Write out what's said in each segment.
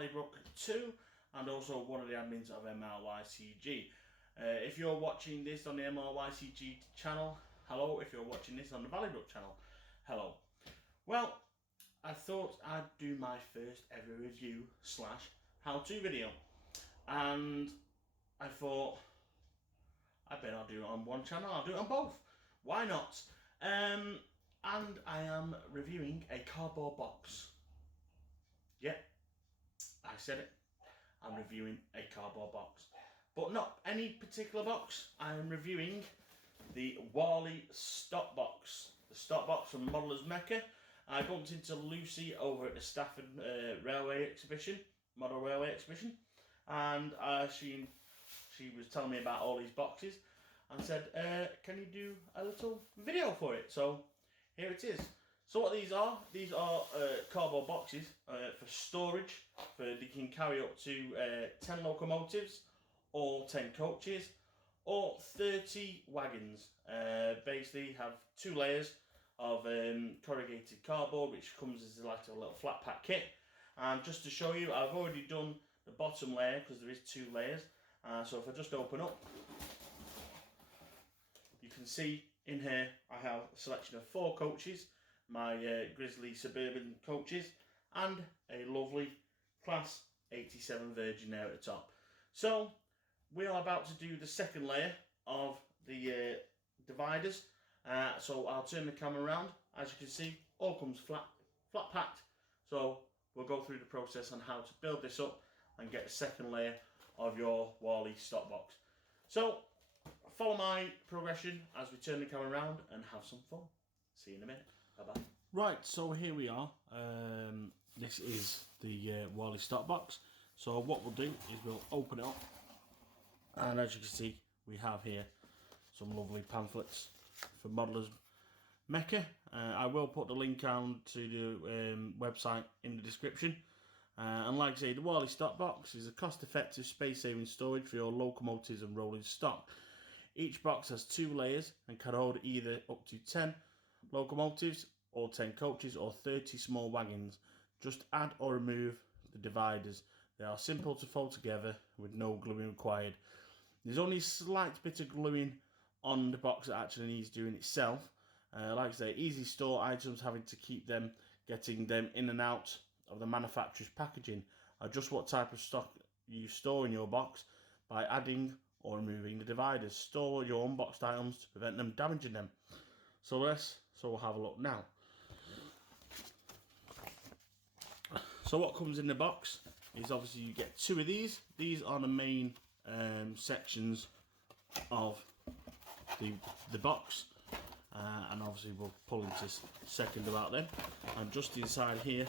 Valleybrook 2 and also one of the admins of MRYCG. If you're watching this on the MRYCG channel, hello. If you're watching this on the Valleybrook channel, hello. Well, I thought I'd do my first ever review / how-to video, and I thought I better not do it on one channel, I'll do it on both. Why not? And I am reviewing a cardboard box. Yep, I said it. I'm reviewing a cardboard box. But not any particular box. I am reviewing the Warley stock box. The stock box from Modeller's Mecca. I bumped into Lucy over at the Stafford Railway Exhibition, Model Railway Exhibition. And she was telling me about all these boxes and said, can you do a little video for it? So here it is. So what these are cardboard boxes for storage. They can carry up to 10 locomotives or 10 coaches or 30 wagons. Basically have 2 layers of corrugated cardboard, which comes as like a little flat pack kit. And just to show you, I've already done the bottom layer because there is 2 layers. So if I just open up, you can see in here I have a selection of 4 coaches, my Grizzly Suburban coaches, and a lovely Class 87 Virgin there at the top. So we are about to do the second layer of the dividers. So I'll turn the camera around. As you can see, all comes flat packed. So we'll go through the process on how to build this up and get the second layer of your Warley stock box. So follow my progression as we turn the camera around and have some fun. See you in a minute. Bye-bye. Right, so here we are. This is the Warley stock box. So what we'll do is we'll open it up. And as you can see, we have here some lovely pamphlets for Modeller's Mecca. I will put the link down to the website in the description. And like I say, the Warley stock box is a cost-effective, space-saving storage for your locomotives and rolling stock. Each box has 2 layers and can hold either up to 10 locomotives or 10 coaches or 30 small wagons. Just add or remove the dividers. They are simple to fold together with no gluing required. There's only a slight bit of gluing on the box that actually needs doing itself. Like I say, easy store items, having to keep them, getting them in and out of the manufacturer's packaging. Adjust what type of stock you store in your box by adding or removing the dividers. Store your unboxed items to prevent them damaging them. So we'll have a look now. So what comes in the box is obviously you get 2 of these. These are the main sections of the box, and obviously we'll pull into second about them. And just inside here,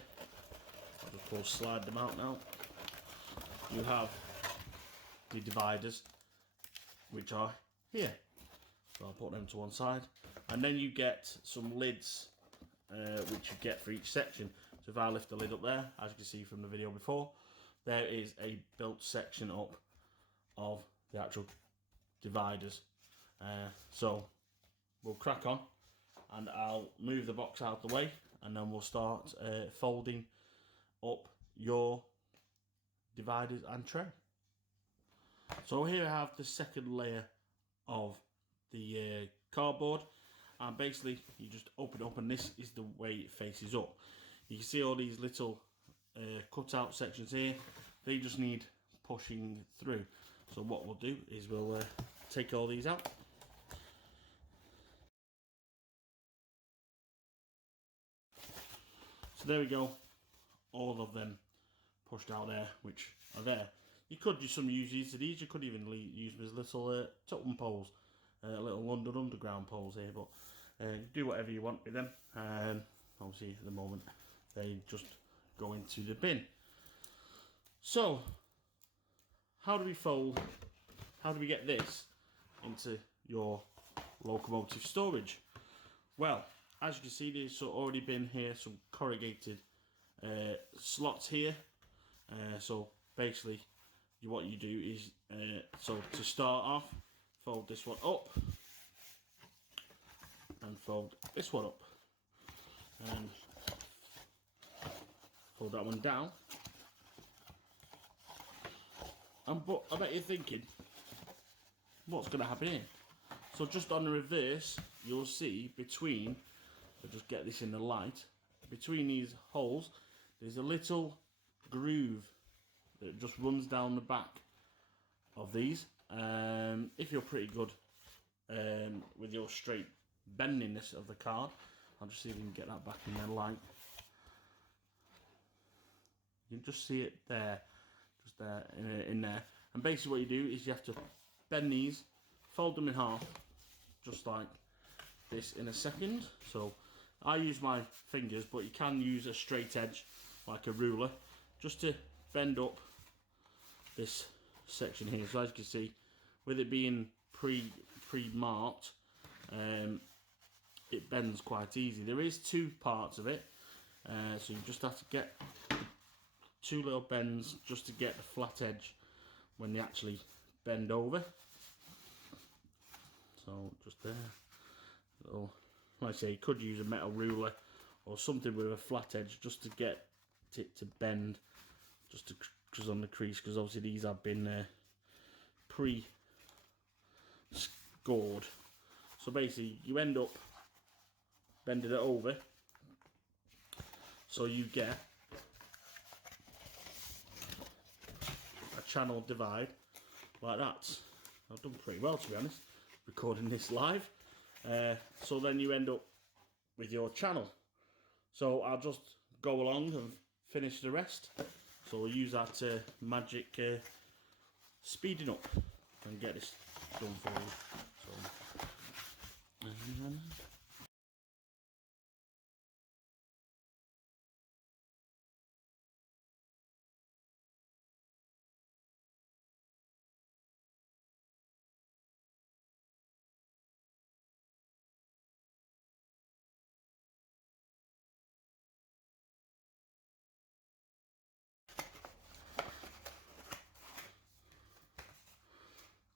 I'll just slide them out now. You have the dividers, which are here. So I'll put them to one side, and then you get some lids, which you get for each section. So if I lift the lid up there, as you can see from the video before, there is a built section up of the actual dividers. So we'll crack on, and I'll move the box out of the way, and then we'll start folding up your dividers and tray. So here I have the second layer of the cardboard, and basically you just open it up, and this is the way it faces up. You can see all these little cut out sections here. They just need pushing through. So what we'll do is we'll take all these out. So there we go, all of them pushed out there, which are there. You could do some uses to these. You could even use them as little totem poles, little London Underground poles here, but do whatever you want with them. Obviously at the moment they just go into the bin. So how do we get this into your locomotive storage? Well, as you can see, there's already been here some corrugated slots here. So basically what you do is, so to start off, fold this one up and fold this one up, and fold that one down, But I bet you're thinking, what's going to happen here? So just on the reverse, you'll see between, I'll just get this in the light, between these holes, there's a little groove that just runs down the back of these. If you're pretty good with your straight bendiness of the card, I'll just see if we can get that back in the light. You can just see it there, just there, in there. And basically what you do is you have to bend these, fold them in half, just like this in a second. So I use my fingers, but you can use a straight edge, like a ruler, just to bend up this section here. So as you can see, with it being pre-marked, it bends quite easy. There is two parts of it, so you just have to get two little bends just to get the flat edge when they actually bend over. So just there, little, like I say, you could use a metal ruler or something with a flat edge just to get it to bend, just to because on the crease, because obviously these have been pre-scored. So basically you end up bending it over, so you get a channel divide like that. I've done pretty well, to be honest, recording this live. So then you end up with your channel. So I'll just go along and finish the rest. So we'll use that magic speeding up and get this done for you. So,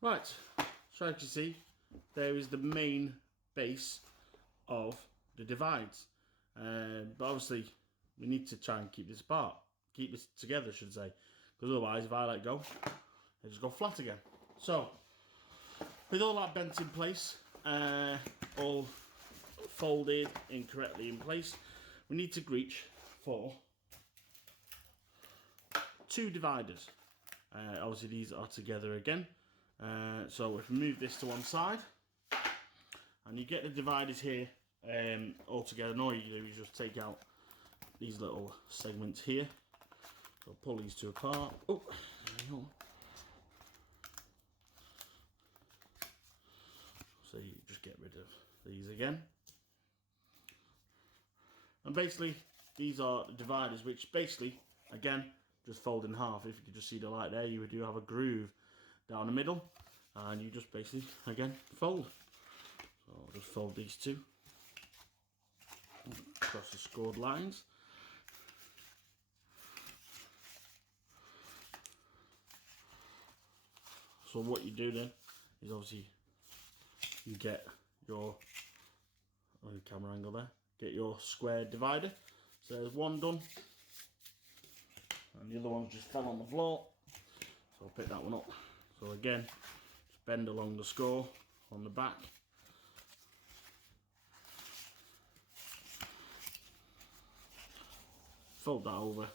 right, so as you see, there is the main base of the divides. But obviously, we need to try and keep this apart, keep this together, I should say, because otherwise, if I let go, they just go flat again. So, with all that bent in place, all folded incorrectly in place, we need to reach for two dividers. Obviously, these are together again. So if we move this to one side, and you get the dividers here all together, and all you do is just take out these little segments here. So pull these two apart. Oh, there you go. So you just get rid of these again. And basically, these are the dividers, which basically, again, just fold in half. If you could just see the light there, you do have a groove down the middle, and you just basically, again, fold. So I'll just fold these two across the scored lines. So what you do then is obviously you get your camera angle there, get your square divider. So there's one done, and the other one just fell on the floor, so I'll pick that one up. So again, just bend along the score on the back. Fold that over,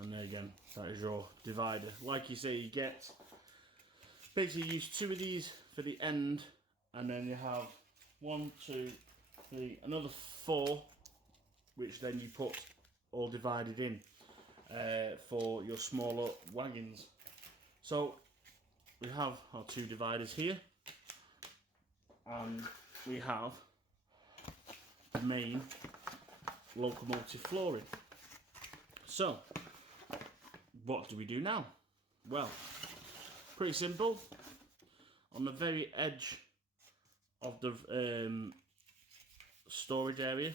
and there again, that is your divider. Like you say, you get, basically use two of these for the end, and then you have 1, 2, 3, another 4, which then you put all divided in for your smaller wagons. So we have our two dividers here, and we have the main locomotive flooring. So what do we do now? Well, pretty simple. On the very edge of the storage area,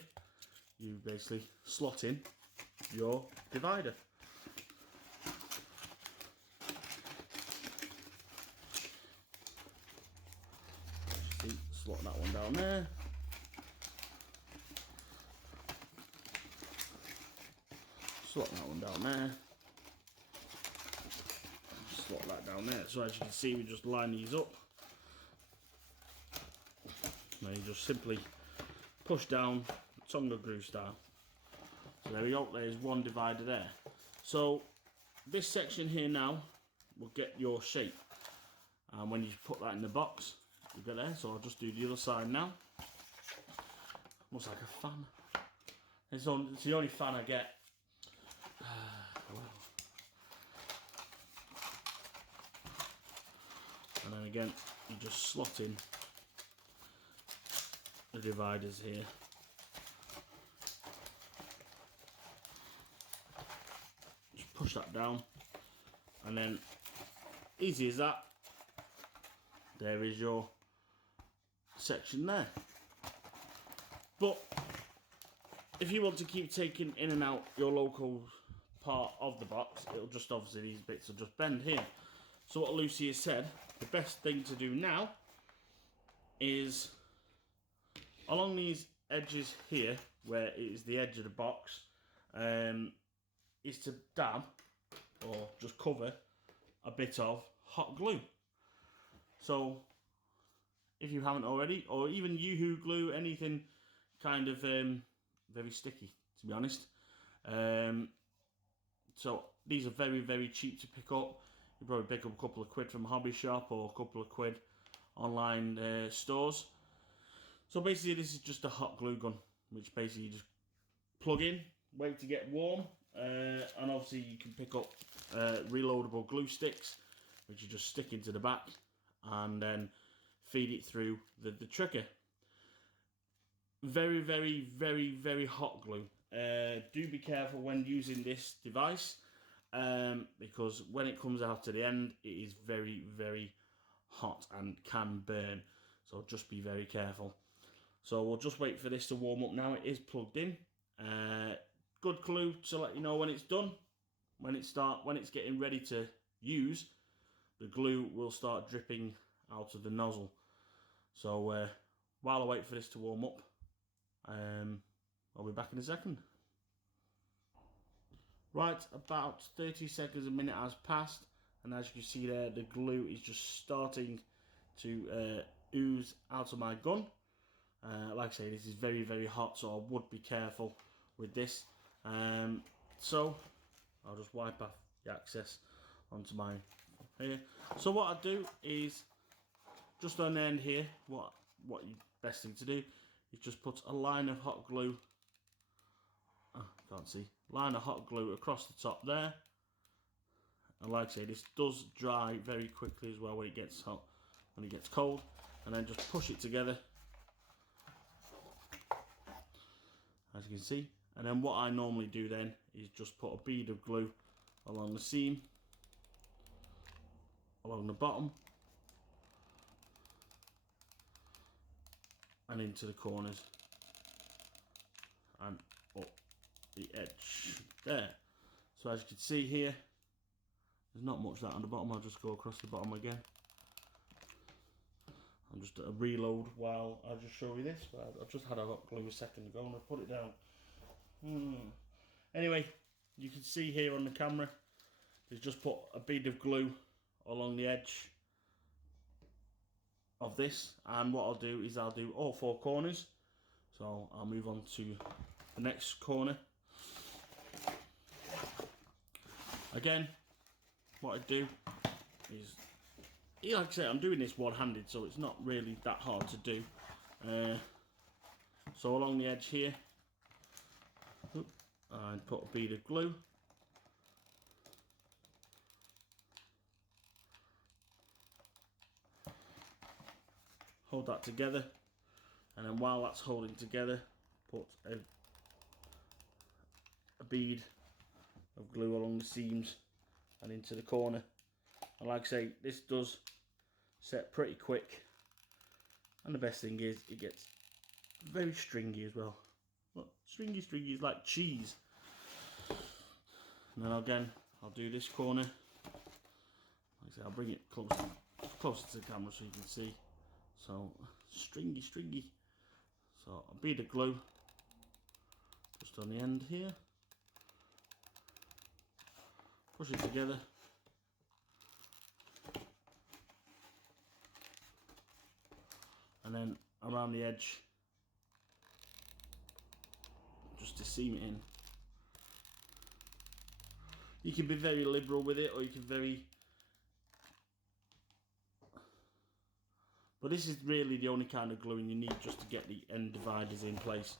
you basically slot in your divider. See, slot that one down there. Slot that one down there. slot that down there. So as you can see, we just line these up. Now you just simply push down, tongue glue style. So there we go, there's one divider there. So this section here now will get your shape. And when you put that in the box, you get there. So I'll just do the other side now. Looks like a fan. It's the only fan I get. And then again, you just slot in the dividers here. Just push that down, and then easy as that, there is your section there. But if you want to keep taking in and out your local part of the box, it'll just obviously, these bits will just bend here. So what Lucy has said, the best thing to do now is along these edges here, where it is the edge of the box, is to dab or just cover a bit of hot glue. So if you haven't already, or even Yoo-hoo glue, anything kind of very sticky, to be honest. So these are very, very cheap to pick up. You probably pick up a couple of quid from a hobby shop or a couple of quid online stores. So basically this is just a hot glue gun, which basically you just plug in, wait to get warm, and obviously you can pick up reloadable glue sticks, which you just stick into the back and then feed it through the trigger. Very, very, very, very hot glue. Do be careful when using this device, because when it comes out to the end, it is very, very hot and can burn. So just be very careful. So we'll just wait for this to warm up now. It is plugged in. Good clue to let you know when it's done. When it's getting ready to use, the glue will start dripping out of the nozzle. So while I wait for this to warm up, I'll be back in a second. Right, about 30 seconds, a minute has passed, and as you can see there, the glue is just starting to ooze out of my gun. Like I say, this is very, very hot, so I would be careful with this. So I'll just wipe off the excess onto my here. So what I do is, just on the end here, what you best thing to do is just put a line of hot glue. Can't see. Line of hot glue across the top there. And like I say, this does dry very quickly as well when it gets hot, when it gets cold. And then just push it together, as you can see. And then what I normally do then is just put a bead of glue along the seam, along the bottom, and into the corners, and up the edge there. So as you can see here, there's not much of that on the bottom. I'll just go across the bottom again. I'm just a reload while I just show you this. I've just had a hot glue a second ago and I put it down. Anyway, you can see here on the camera, there's just put a bead of glue along the edge of this, and what I'll do is I'll do all four corners. So I'll move on to the next corner. Again, what I do is, like I say, I'm doing this one-handed, so it's not really that hard to do. So along the edge here, I put a bead of glue. Hold that together, and then while that's holding together, put a bead of glue along the seams and into the corner. And like I say, this does set pretty quick, and the best thing is it gets very stringy as well. Look, stringy is like cheese. And then again, I'll do this corner. Like I say, I'll bring it closer to the camera so you can see. So stringy. So a bead of glue just on the end here. Push it together. and then around the edge, just to seam it in. You can be very liberal with it, or you can but this is really the only kind of gluing you need just to get the end dividers in place.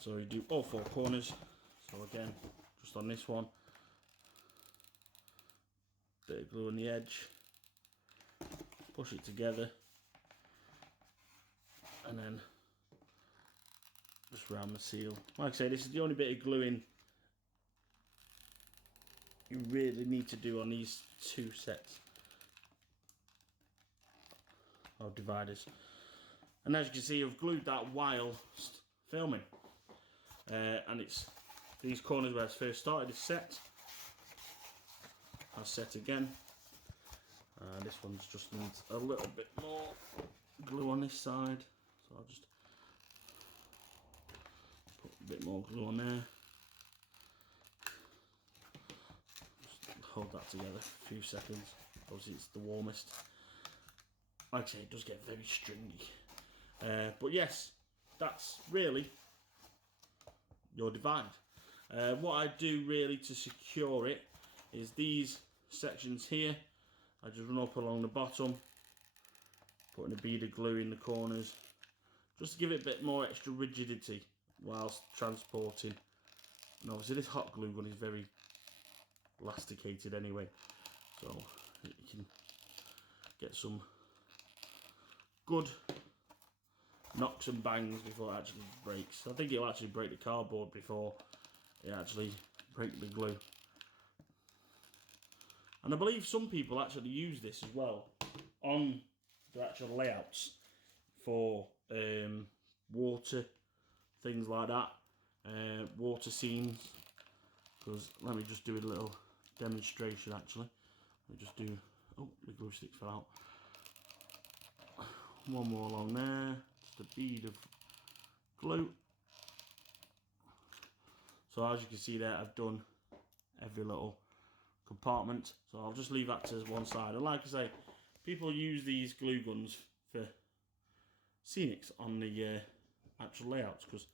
So you do all 4 corners. So again, just on this one, bit of glue on the edge, push it together, and then just round the seal. Like I say, this is the only bit of gluing you really need to do on these 2 sets of dividers. And as you can see, I've glued that whilst filming, and it's these corners where I first started is set. I'll set again. This one's just needs a little bit more glue on this side, so I'll just put a bit more glue on there. Just hold that together for a few seconds. Obviously it's the warmest. Like I say, it does get very stringy. But yes, that's really your divide. What I do really to secure it is these sections here. I just run up along the bottom, putting a bead of glue in the corners, just to give it a bit more extra rigidity whilst transporting. And obviously this hot glue gun is very elasticated anyway, so you can get some good knocks and bangs before it actually breaks. I think it'll actually break the cardboard before it actually breaks the glue. And I believe some people actually use this as well on the actual layouts for water, things like that, water seams. Because let me just do a little demonstration actually. Let me just do, oh, the glue stick fell out. One more along there, just a bead of glue. So as you can see there, I've done every little compartment, so I'll just leave that to one side. And like I say, people use these glue guns for scenics on the actual layouts, because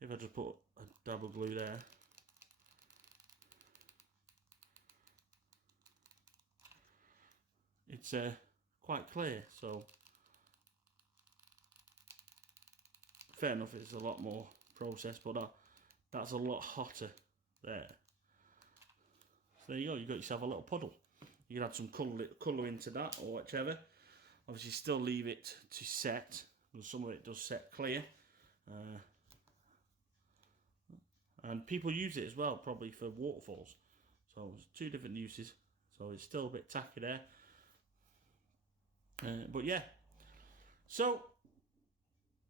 if I just put a dab of glue there, it's quite clear. So fair enough, it's a lot more process, but that's a lot hotter there. So there you go, you've got yourself a little puddle. You can add some colour into that or whichever. Obviously still leave it to set, because some of it does set clear. And people use it as well, probably for waterfalls. So there's 2 different uses. So it's still a bit tacky there. But yeah, so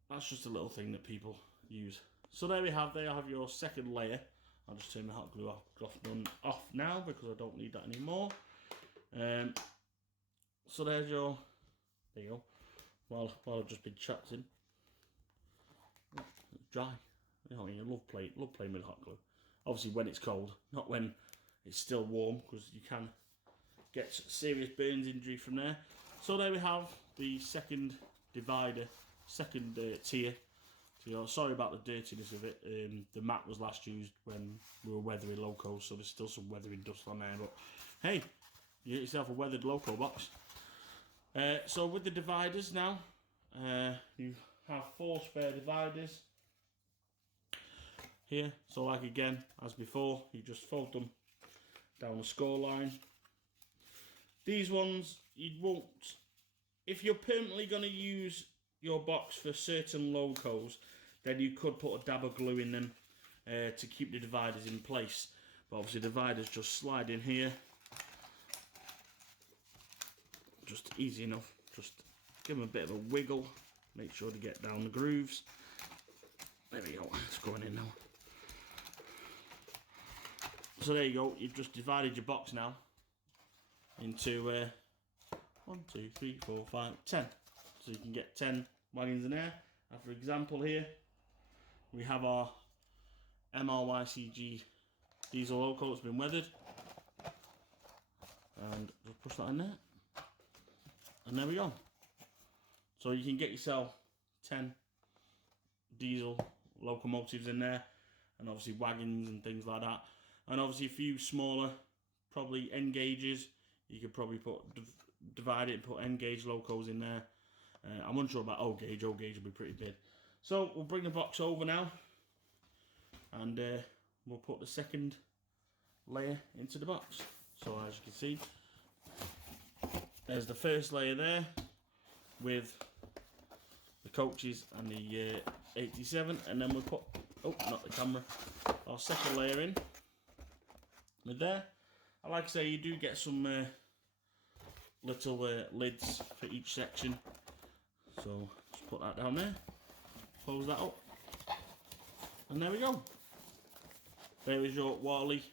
that's just a little thing that people use. So there we have, there you have your second layer. I'll just turn the hot glue off now because I don't need that anymore. So there's your, there you go. While I've just been chatting, it's dry. You know, I love playing with hot glue. Obviously when it's cold, not when it's still warm, because you can get serious burns injury from there. So there we have the second divider, second tier. So sorry about the dirtiness of it. The mat was last used when we were weathering locos, so there's still some weathering dust on there. But hey, you get yourself a weathered loco box. So with the dividers now, you have 4 spare dividers here. So like again, as before, you just fold them down the score line. These ones, you won't, if you're permanently going to use your box for certain locos, then you could put a dab of glue in them to keep the dividers in place. But obviously the dividers just slide in here, just easy enough. Just give them a bit of a wiggle, make sure to get down the grooves. There we go, it's going in now. So there you go, you've just divided your box now into 1, 2, 3, 4, 5, 10. So you can get 10 wagons in there. And for example here, we have our MRYCG diesel loco that's been weathered. And just push that in there. And there we go. So you can get yourself 10 diesel locomotives in there, and obviously wagons and things like that, and obviously a few smaller, probably N gauges. You could probably divide it and put N gauge locos in there. I'm unsure about O gauge. O gauge will be pretty big. So we'll bring the box over now, and we'll put the second layer into the box. So as you can see, there's the first layer there with the coaches and the 87, and then we'll put, oh, not the camera, our second layer in with there. And like I say, you do get some little lids for each section. So just put that down there, close that up, and there we go. There is your Warley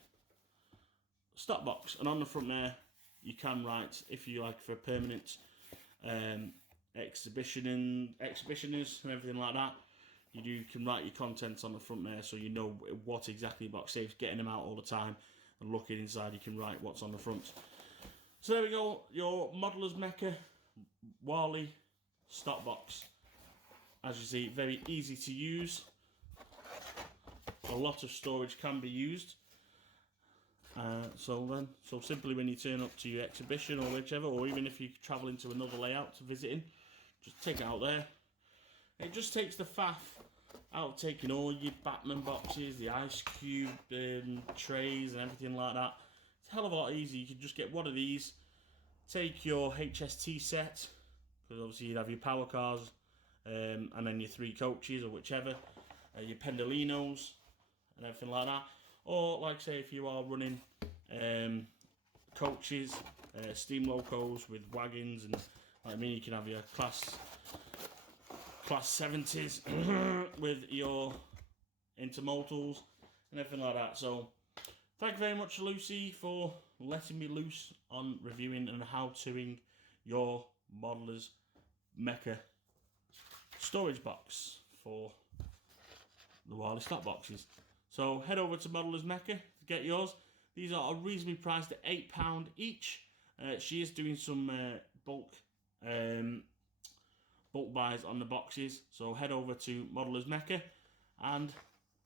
stop box, and on the front there you can write, if you like, for permanent exhibitionists and everything like that, you can write your contents on the front there, so you know what exactly the box saves. Getting them out all the time and looking inside, you can write what's on the front. So there we go, your Modeller's Mecca Warley stop box. As you see, very easy to use. A lot of storage can be used. So simply when you turn up to your exhibition or whichever, or even if you travel into another layout to visiting, just take it out there. It just takes the faff out of taking all your Batman boxes, the ice cube trays and everything like that. It's a hell of a lot easier. You can just get one of these, take your HST set, because obviously you'd have your power cars, and then your 3 coaches or whichever, your pendolinos and everything like that. Or like say if you are running coaches, steam locos with wagons, and like me, you can have your class 70s with your intermodals and everything like that. So thank you very much, Lucy, for letting me loose on reviewing and how-toing your Modeller's Mecca storage box for the Warley stop boxes. So head over to Modeller's Mecca to get yours. These are reasonably priced at £8 each. She is doing some bulk buys on the boxes. So head over to Modeller's Mecca, and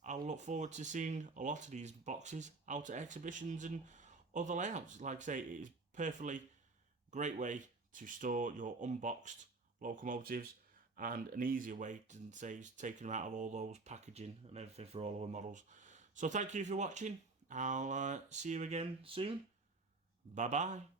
I'll look forward to seeing a lot of these boxes out at exhibitions and other layouts. Like I say, it is perfectly great way to store your unboxed locomotives, and an easier way than say taking them out of all those packaging and everything for all our models. So thank you for watching. I'll see you again soon. Bye bye.